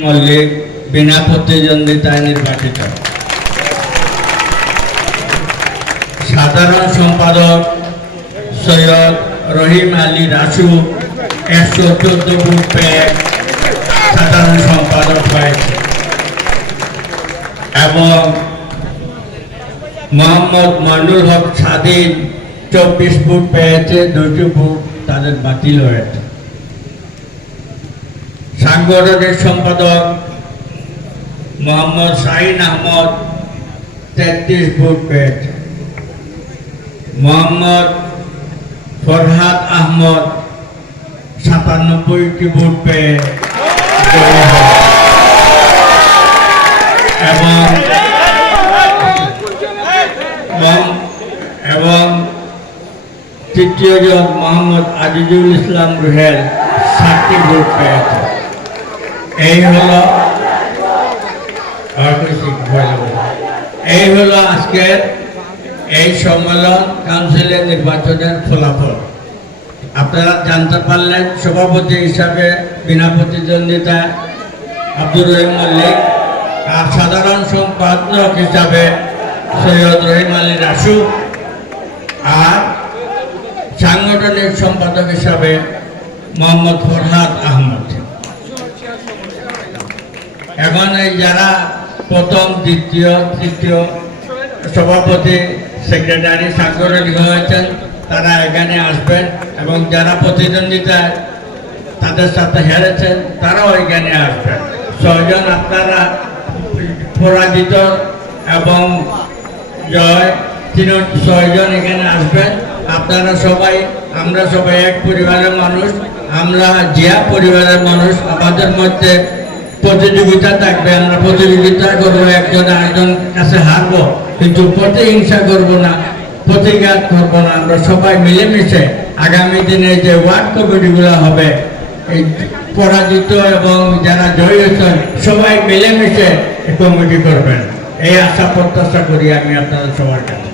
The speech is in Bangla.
মল্লিক বিনা প্রতিদ্বন্দ্বিতায় নির্বাচিত। সাধারণ সম্পাদক সৈয়দ রহিম আলী রাসু 114 ভোট পেয়ে সাধারণ সম্পাদক হয়েছে এবং মোহাম্মদ মইনুল হক স্বাধীন 24 ভোট পেয়েছে, 2টি ভোট তাদের বাতিল হয়েছে। সাংগঠনিক সম্পাদক মোহাম্মদ শাহিন আহমদ 33 ভোট পেয়েছে। মোহাম্মদ ফরহাদ আহমদ 97টি ভোট পেয়ে এবং তৃতীয় জন মোহাম্মদ আজিজুল ইসলাম রুহেল 7টি ভোট পেয়েছে। এই হলো আজকের এই সম্মেলন কাউন্সিলের নির্বাচনের ফলাফল। আপনারা জানতে পারলেন সভাপতি হিসাবে বিনা প্রতিদ্বন্দ্বিতা আব্দুর রহিম মল্লিক, আর সাধারণ সম্পাদক হিসাবে সৈয়দ রহিম আলী রাসু, আর সাংগঠনিক সম্পাদক হিসাবে মোহাম্মদ ফরহাদ আহমদ। এখন এই যারা প্রথম, দ্বিতীয়, তৃতীয় সভাপতি, সেক্রেটারি, সাংগঠনিক হয়েছেন তারা এখানে আসবেন এবং যারা প্রতিদ্বন্দ্বিতায় তাদের সাথে হেরেছেন তারাও এখানে আসবেন। 6 জন আপনারা পরাজিত এবং জয় 6 জন এখানে আসবেন। আপনারা সবাই, আমরা সবাই এক পরিবারের মানুষ, আমরা জিয়া পরিবারের মানুষ। আমাদের মধ্যে প্রতিযোগিতা থাকবে, আমরা প্রতিযোগিতা করবো, একজন আরেকজন কাছে হারবো, কিন্তু প্রতিহিংসা করবো না, প্রতিঘাত করবো না। আমরা সবাই মিলেমিশে আগামী দিনে যে ওয়ার্ড কমিটিগুলো হবে, এই পরাজিত এবং যারা জয়ী হয়েছেন সবাই মিলেমিশে কমিটি করবেন, এই আশা প্রত্যাশা করি আমি আপনাদের সবার কাছে।